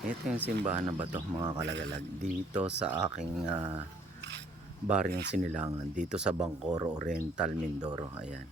Ito yung simbahan na bato mga kalagalag dito sa aking baryong Sinilangan, dito sa Bancoro Oriental, Mindoro. Ayan.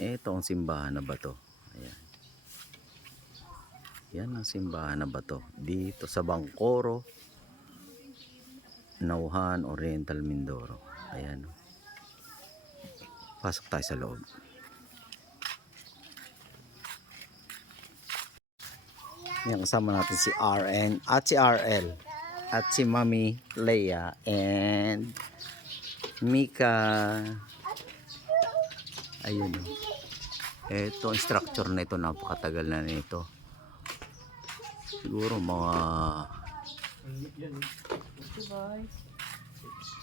Ito ang simbahan na bato. Ayan. Yan ang simbahan na bato dito sa Bancoro, Nauhan, Oriental, Mindoro. Ayan. Pasok tayo sa loob. Yan, kasama natin si RN at si RL at si Mami Leia and Mika. Ayun. Ito ang structure na ito, napakatagal na nito. Siguro mga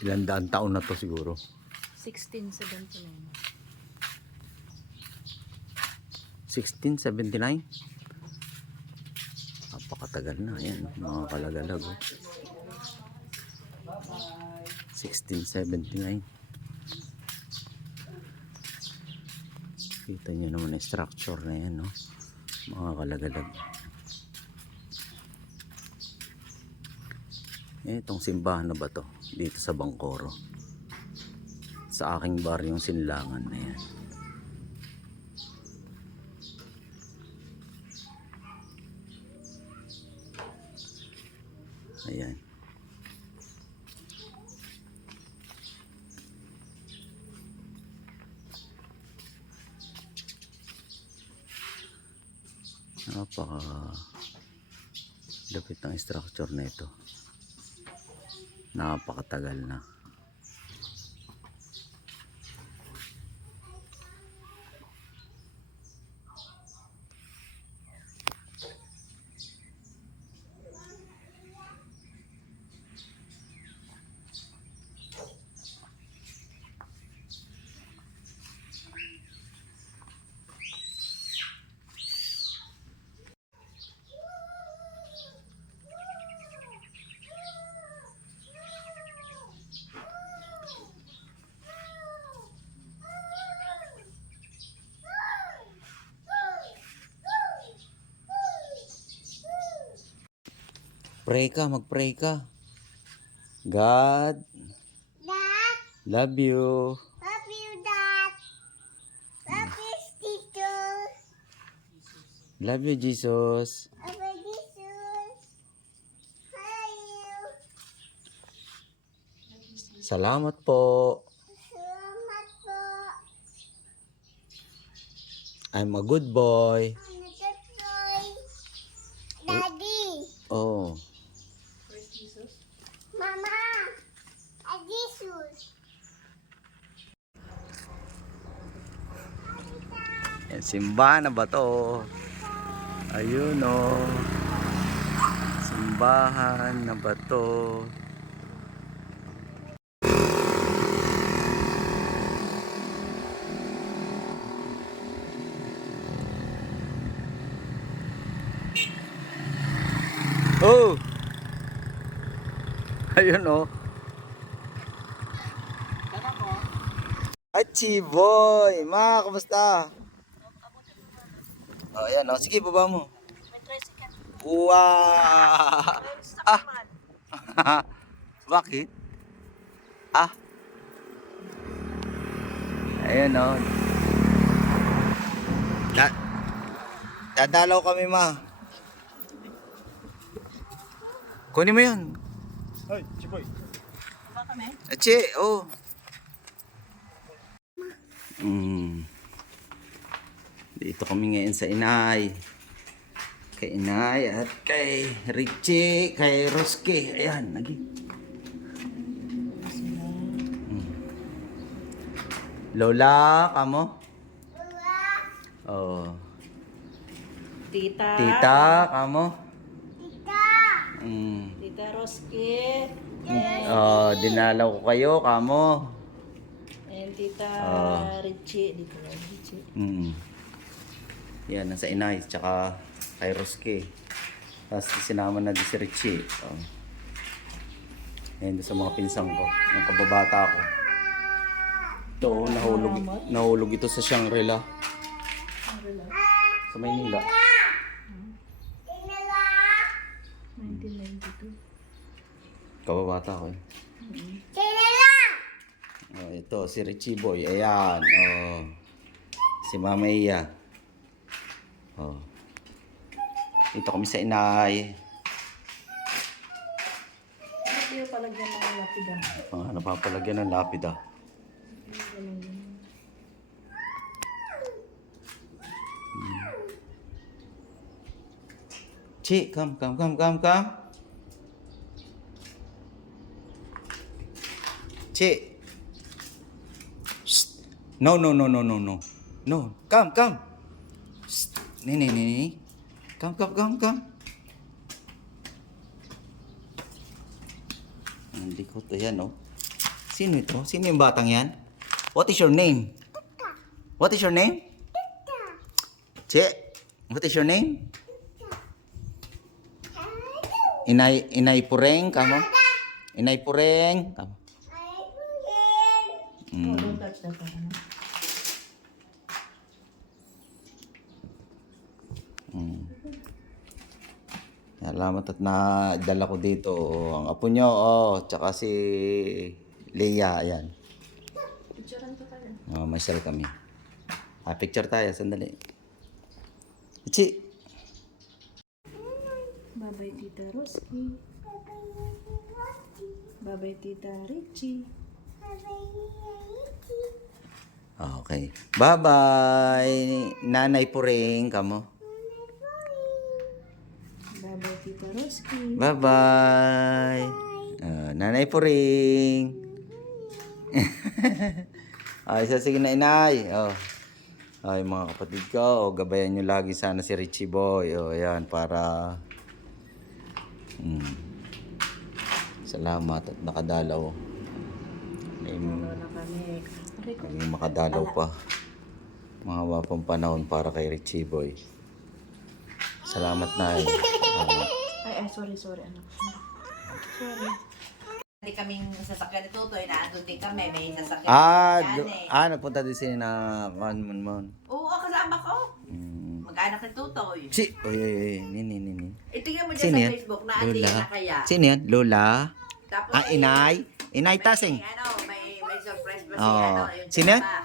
ilang daan taon na to siguro. 1679. 1679. Napakatagal na. Ayan, mga kalagalag. 1679. Kita nyo naman yung structure na yan, no? Mga kalagalag. Itong simbahan na ba to? Dito sa Bancoro. Sa aking baryong Sinilangan na yan. Ayan. Napaka lapit ng structure na ito. Napakatagal na. Pray ka, mag-pray ka. God, Dad, love you. love you, Dad. Love you, teacher. Love you, Jesus. Love you, Jesus. Hi, you. Salamat po. Salamat po. I'm a good boy. I'm a good boy. Daddy. Oh. Mama. A Jesus. Yan, simbahan na ba to? Ayun o. Simbahan na ba to? Oh! Ayun o. Achi boy! Ma, kamusta? Oh, ayan o. Sige, baba mo. Wow! Ah! Bakit? Ah! Ayan o. Dadalaw kami, ma. Kunin mo yun. Hoy, Chiboy. Achi, oh. Dito kami ngayon sa Inay. Kay Inay at kay Richie, kay Roski. Ayan, lagi. Lola, kamo? Oh. Tita. Tita, kamo? Tita. Tita Roski. Oh, dinalaw ko kayo, kamo? And Tita Richie. Dito lang, Richie. Yan, nasa Inay, tsaka kay Roski. Tapos sinama na din si Richie. Oh. Ayan, doon sa mga pinsang ko, ng kababata ko. Ito, nahulog ito sa Shangri-La. Sa Maynila. Tinala. 1992. Kababata ko eh. Tinala. Oh, ito, si Richie Boy. Ayan. Oh. Si Mama Iya. Oh. Dito kami sa inay. Bakit yung palagyan ng lapida? Napapalagyan ng lapida. Chi, come. Chi. Shh. No. No. Come. Shh. Ni. Come. Ang likot. Ayan, oh. Sino ito? Sino yung batang yan? What is your name? What is your name? Che. What is your name? Inay Pureng, kamo? Inay Pureng, kamo? Oh, don't touch that one. Salamat at nadala ko dito. Ang apo nyo, tsaka si Leia, ayan. Picturean ko tayo. May sal kami. Picture tayo, sandali. Ichi. Babay Tita Roski. Babay Tita Richie. Okay. Bye-bye. Nanay Puring, kamo. Babay Tita Roski. Bye-bye. Nanay Puring. Ay, sige na inay. Ay, mga kapatid ko, gabayan nyo lagi sana si Richie Boy. Ayan, para salamat at nakadalaw. Ano na kami. Maging makadalaw pa. Mga wapang panahon para kay Richie Boy. Salamat na Ay, sorry, anak. Sorry. Hindi kaming sasakyan ni Tutoy, naandun din kami, may sasakyan nagpunta din sila na Manmon. Oo, kasama ko. Mag-anak ni Tutoy. Si, nini. Tingnan mo dyan Sino sa yan? Facebook, naandun na kaya. Sino yan? Lola? Tapos, Inay? Inay Tasing? May surprise pa si Oo. yung Sino yan? chapa.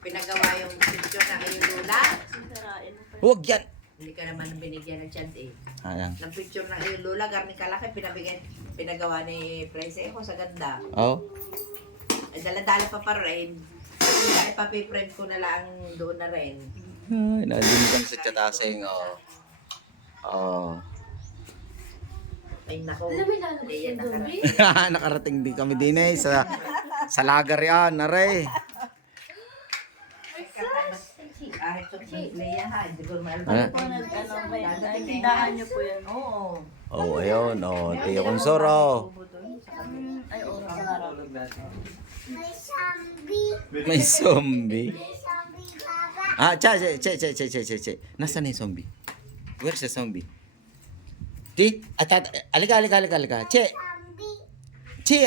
Pinagawa yung picture ng iyong Lola. Sisirain mo pa. Huwag yan! Hindi ka naman binigyan ng chance eh. Ayan. Ng picture ng iyong Lola, garni kalaki, pinagawa ni Prensejo sa ganda. Oh. Dala-dala pa rin. Kaya ipapiprint ko na lang doon na rin. Ay, nandun kami sa Chatasing. Ay nako. Ayan na Nakarating din kami din sa lagar yan, nare. Kahit sa Leia ha, hindi ko naman Tindahan niyo po yan. Oo. Ayun, Tiyo Consoro. Ay, oras sa harap. May zombie. May zombie. May zombie, baba. Che. Nasaan na yung zombie? Where's the zombie? Alika. Che, Zombie.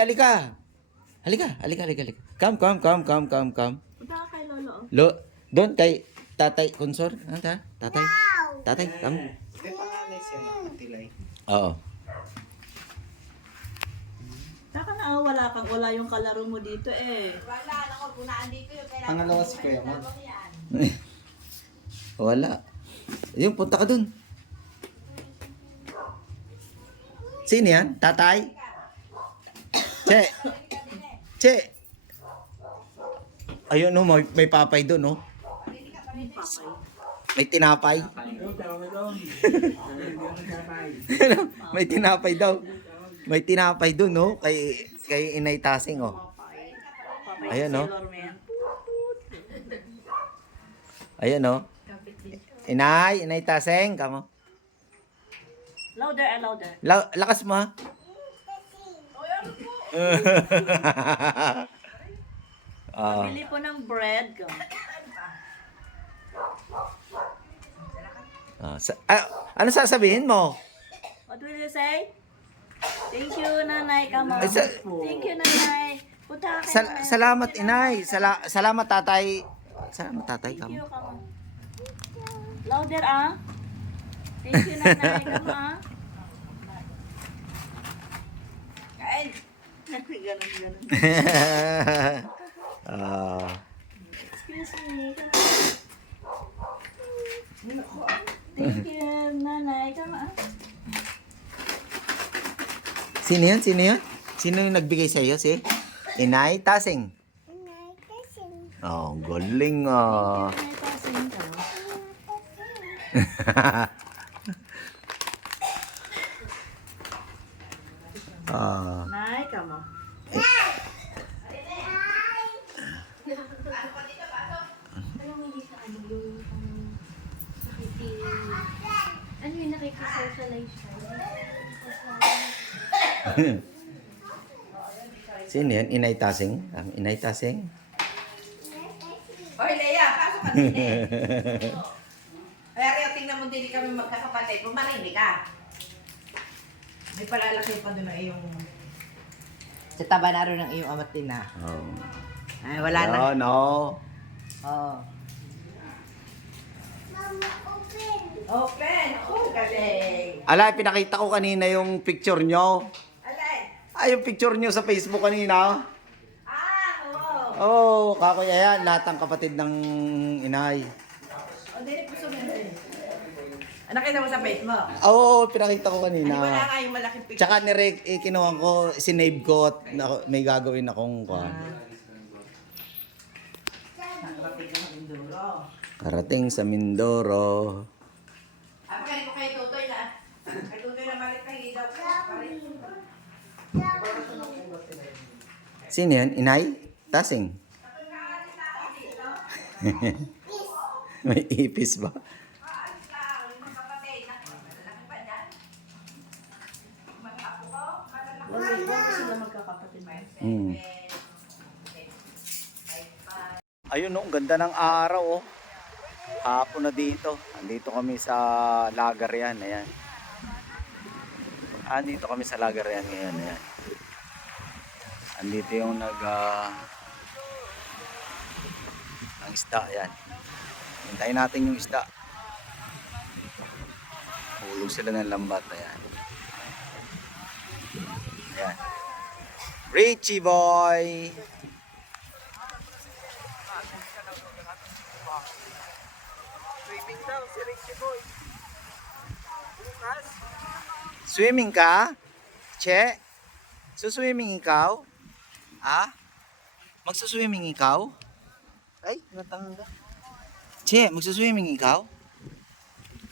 alika. Come. Punta ka kay Lolo. Doon kay Tatay Consor. Tatay, come. Oo. Saka na, wala yung kalaro mo dito eh. Wala, nako, kung naandito yung kailangan. Pangalawa si Kuya Mon. Wala. Ayun, punta ka dun. Sino yan? Tatay? Che. Ayun, may papay dun, no? May tinapay. May tinapay daw. May tinapay dun, no? Kay Inay Tasing, Ayan, no? Ayan, no? Inay Tasing, kamo. Louder. Lakas mo, ha? Bili po ng bread. Ano sasabihin mo? What will you say? Thank you, Nanay. Come on. Ay, Thank you, Nanay. Punta ka kay Nanay. Salamat, Inay. Salamat, Tatay. Salamat, Tatay. Thank you, Kamo. come on. Louder ah. Thank you nanay. Kama ah. Kain. Ganun. Ah, Excuse me. Kama. Thank you nanay. Kama ah. sino yun? Sino yun? Sino yung nagbigay sa iyo? Si Inay Tasing. Inay kasi. Oh, galing ah. Nanay passing ka. Ah, Nay, kama. Ano yung nakikisocialize siya? sino yun? Inay Tasing? Inay Tasing? Oy, Leia, pasok ka din eh. Ay, Rio, tingnan mo din kami magkakapatid. Pumarinig ka. May palalaki pa doon na iyong... Sa taba na rin ng iyong amat din na. Oh. Ay, wala na. No. Oo. Mama, open. Open! Oh, galing! Ala, pinakita ko kanina yung picture nyo. Alay! Ay, yung picture nyo sa Facebook kanina. Oo! Oh, kakoy ayan, lahat ng kapatid ng inay. O, dili po sumunod. Nakita mo sa Facebook? Oo, pinakita ko kanina. Ay, wala nga yung malaking picture. Tsaka kinuha ko, sinave ko at may gagawin akong Nakarating ka ng Indoro. karating sa Mindoro. Pagaling ko kay Tutoy na. Kay Tutoy na balik kay Hidaw. Sino yan? Inay? Tasing? May ipis ba? Wala sila magkakapatid. Mm. Ayun no, ang ganda ng araw oh. Hapon na dito. Andito kami sa Lagarian, ayan. Andito kami sa Lagarian ngayon, ayan. Andito yung ang isda, ayan. Hintayin natin yung isda. Hulog sila ng lambat, ayan. Ayan. Richie boy! Swimming ka? Che? Suswimming ikaw? Ah? Magsuswimming ikaw? Ay, natangga. Che, magsuswimming ikaw?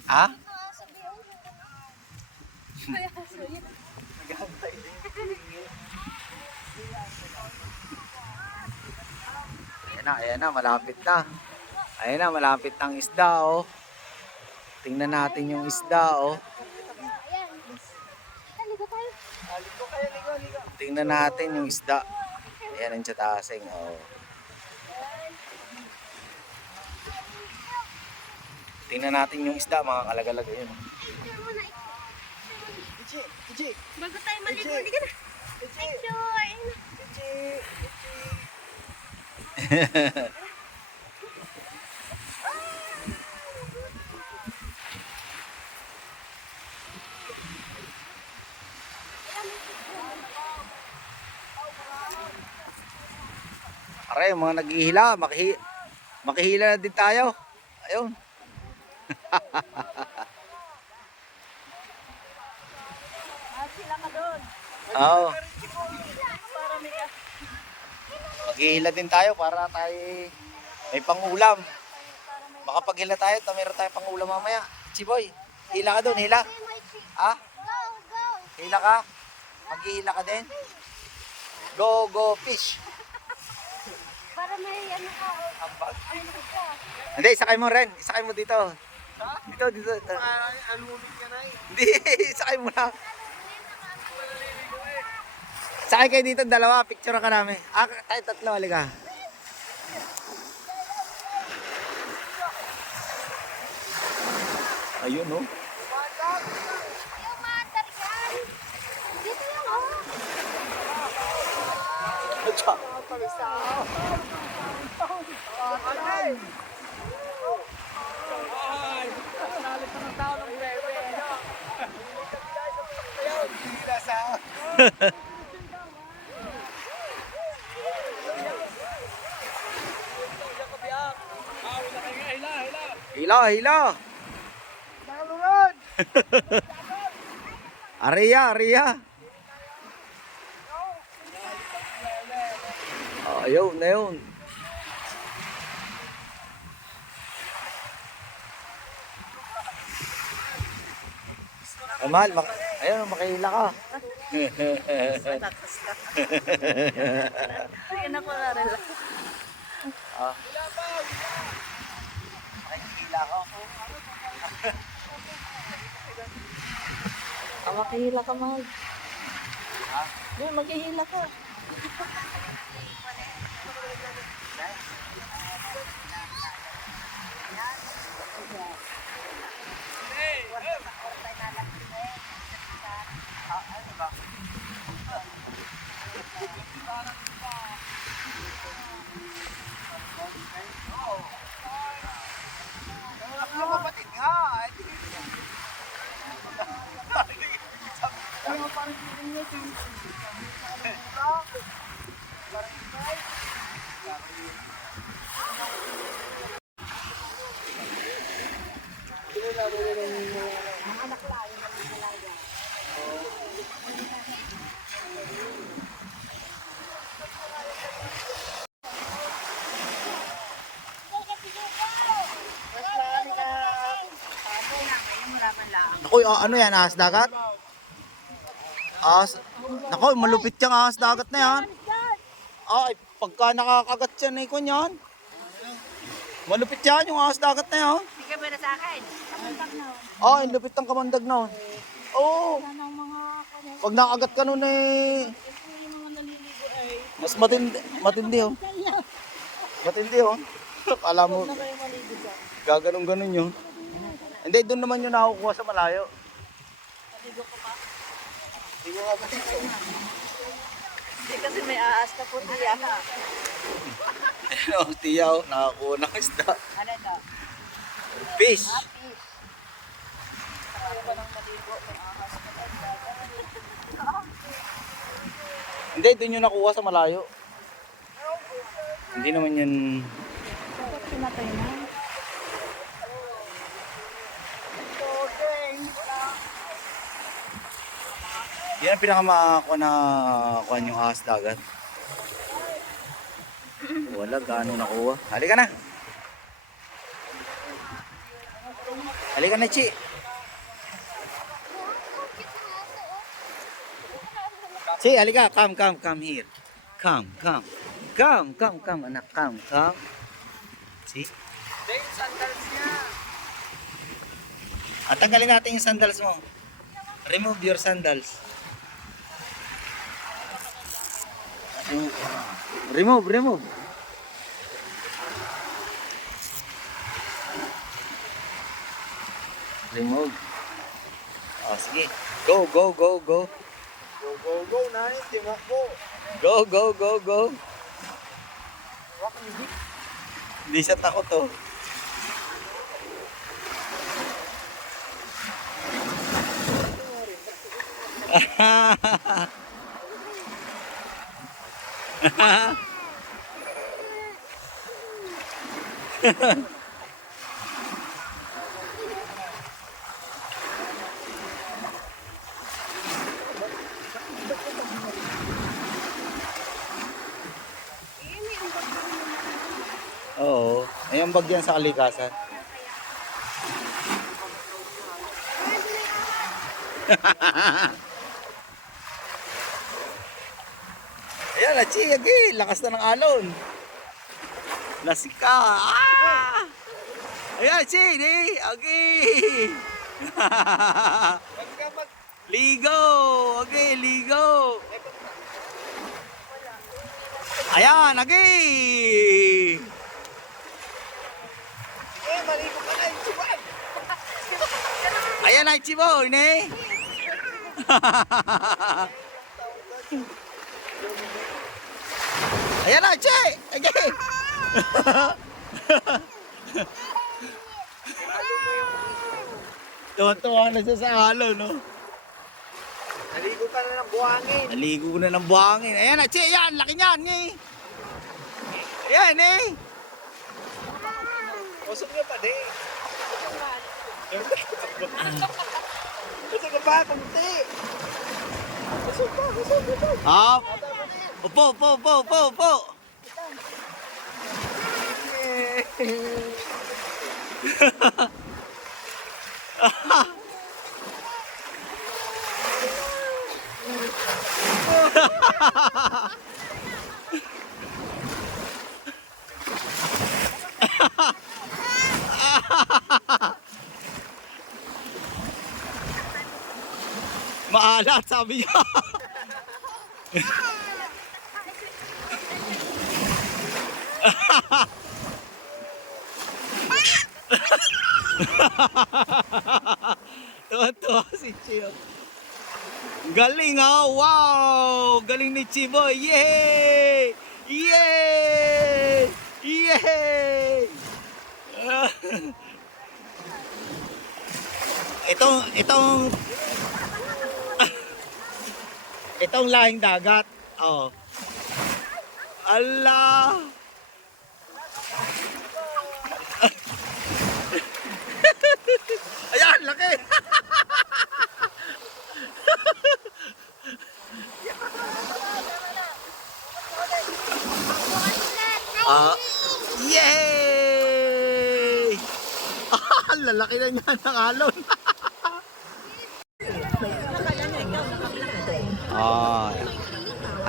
Ah? Ayan na, malapit na. Ayan na, malapit ang isda, oh. Tingnan natin yung isda, oh. Tingnan natin yung isda. Ayan ang tiyatasing, oh. Tingnan natin yung isda, mga kalagalag. Ayan. Bago tayo maligo, hindi ka na. Enjoy! Aray, yung mga naghihila, makihila na din tayo. Ayun. Sila ka doon. Oo. Maghihila din tayo para tayo may pangulam. Makapaghila tayo, meron tayo pangulam mamaya. Chiboy, hila ka doon, hila. Ha? Go, go! Hila ka? Maghihila ka din? Go, go, fish. Para may ano ka. Ambag. Hindi, isakay mo rin. Isakay mo dito. Dito. Hindi, isakay mo lang. Sakay kayo dito, dalawa. Picture ka namin. Tayo tatlo, halika. Ayun, no? Ayaw maandar yan. Dito lang, oh. Hila, hila. Aria, Aria. Ayun, na yun. Mahal, ayun, makahila ka. Ayun ako na rin. Makahila ka. Makihila ka, mahal. Yan, maghihila ka. Kapatid nga. Naku, ano yan, ahas dagat? Ahas, naku, malupit yung ahas dagat na yan. Ay, pagka nakakagat yan, ikon yan. Malupit yan yung ahas dagat na yan. Sige ba na sa akin? Ay, lupit ang kamandag na. Oo. Pag nakagat ka nun eh, mas matindi oh. Matindi oh. Alam mo, gaganong-ganon yun. Hindi, doon naman yung nakukuha sa malayo. Maligo ko pa. Hindi ko nga ba? Hindi kasi may aas na po niya. Ayun, tiyaw, nakakuha ng isda. Ano ito? Fish. Kaya ba nang maligo? May ahas na Hindi, doon yung nakuha sa malayo. Hindi naman yan... Bakit pinatay na? Yan ang pinakamakakuha na kuha yung ahas dagat. Wala, gaano nakuha. Halika na. Halika na, Chi. Chi, halika. Come here. Come, anak. Come. Chi. Yung sandals niya. At tanggalin natin yung sandals mo. Remove your sandals. Remove. Remove. Oh, sige. Go. Go na, tingnan ko. Go. Hindi siya takot oh. Oo, ayun bagyan sa kalikasan. Ayan na, Chi, agi, lakas na ng alon. Lasik ka. Ah! Ayan, Chi, di, agi. Ligo, agi, ligo. Ayan, agi. Maligo ka na, Ichiban. Ayan na, Ichiboy, ne? Ayan na, Che! Okay! Tuwa-tuwa na siya sa halo, no? Naligo ka na ng buhangin. Naligo na ng buhangin. Ayan na, Che, yan, laki niyan, eh. Ayan, eh. Usog nga pa, de. Usog ka pa, kunti. Usog pa, usog. Upo, upo, upo, upo, upo. Maalat, sabi niya. Tuwa si Chio. Galing ha, wow! Galing ni Chibo, yay! Yay! Yay! itong lahing dagat. Oh. Allah! Ayan, laki! Yay! Lalaki na niya ng alon.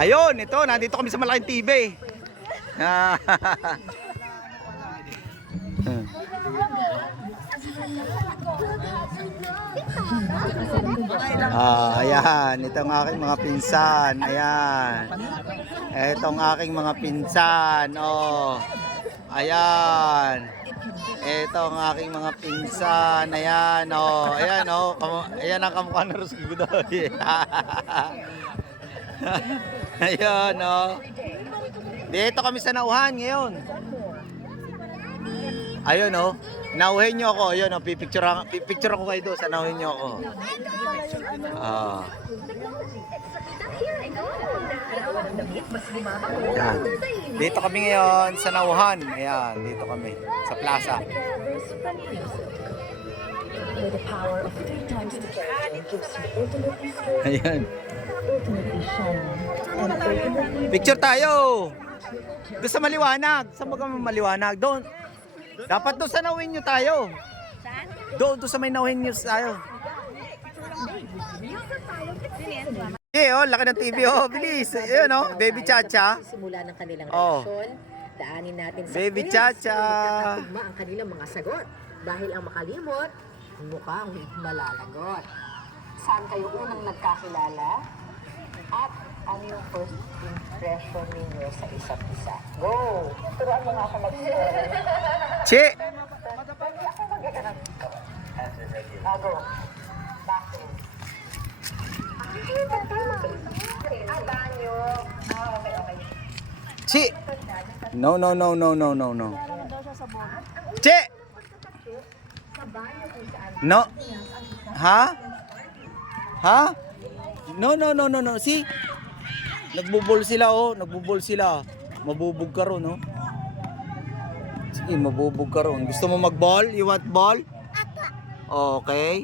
Ayun, ito, nandito kami sa malaking TV. Ayan, itong aking mga pinsan. Ayan. Itong aking mga pinsan. Oh. Ayan. Itong aking mga pinsan. Ayan, oh. Ayan, oh. Ayan ang kamukha na Roski Godoy. Ayan, oh. Dito kami sa nauhan ngayon. Ayun, oh. Nauhin nyo ako. Ayun, oh. Pipicture ako kayo doon. Sa nauhin nyo ako. Ayan. Dito kami ngayon sa nauhan. Ayan, dito kami. Sa plaza. Ayan. Picture tayo. Doon sa maliwanag. Saan ba kami maliwanag? Doon. Dapat doon sa nauhin nyo tayo. Doon sa may nauhin nyo tayo. Oh, laki ng TV, oh, bilis. Ayun, oh, Baby Chacha. Simula ng kanilang Oh. relasyon, daanin natin sa Baby quiz. Chacha. Magkakatugma ang kanilang mga sagot. Dahil ang makalimot, mukhang malalagot. Saan kayo unang nagkakilala? At ano yung first impression ninyo sa isa't isa? Go! Turuan mo nga ako mag-story. Che. Pwede ako mag-ganap. Go. Bathroom. Banyo. Okay. Che. No. Che. No. Ha? No. See? Nagbubol sila, oh. Mabubog ka ron, oh. Sige, mabubog ka ron. Gusto mo mag-ball? You want ball? Okay. Okay.